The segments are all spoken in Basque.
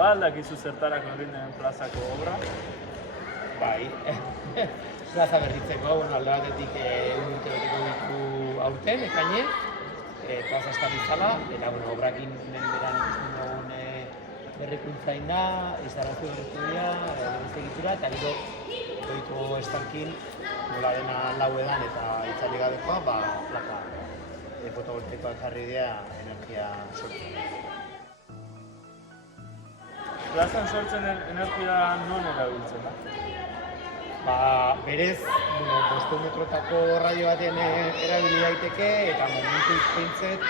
Ba, aldakizu zertarako egin den plazako obra? Bai, plaza berritzeko, alde batetik urte beteko ditu aurten, ekaine, plaza estabilizala, eta obrakin beran ikusten dugun berrikuntzain da, izarrazio berrikuria, egitura, eta gero goiko estalkin, nola dena lau edan eta itzali gabekoa, plaka fotovoltaikoak jarri dira energia sortzen. Plazan sortzen energia non erabiltzen da? Berez, 500 metrotako radio batean erabili daiteke eta momentuz behintzet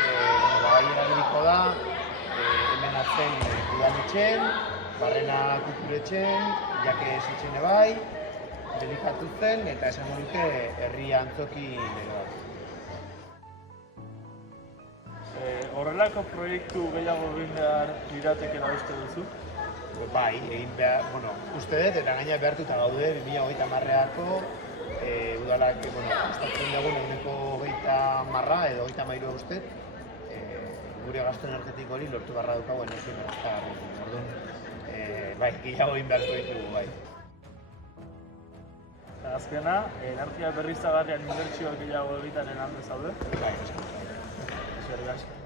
bai erabiliko da hemen hartzen udaletxen, barrena kulturetxen, jake esitxen bai, delikatu zen eta esango nuke herri antzoki nire bat. Horrelako proiektu gehiago egin behar liratekela uste duzu? Bai, egin behar, uste dut eta gaina behartuta gaude 2030ako udalak estatzen dugun eguneko 30 edo 33 uste gure gastu energetiko hori lortu barra dukagu energia merezta. Orduan, bai, gehiago egin beharko ditugu, bai. Azkena, energia berriztagarrian inbertsioak gehiago egitaren alde zaude? Bai, eskerrik asko.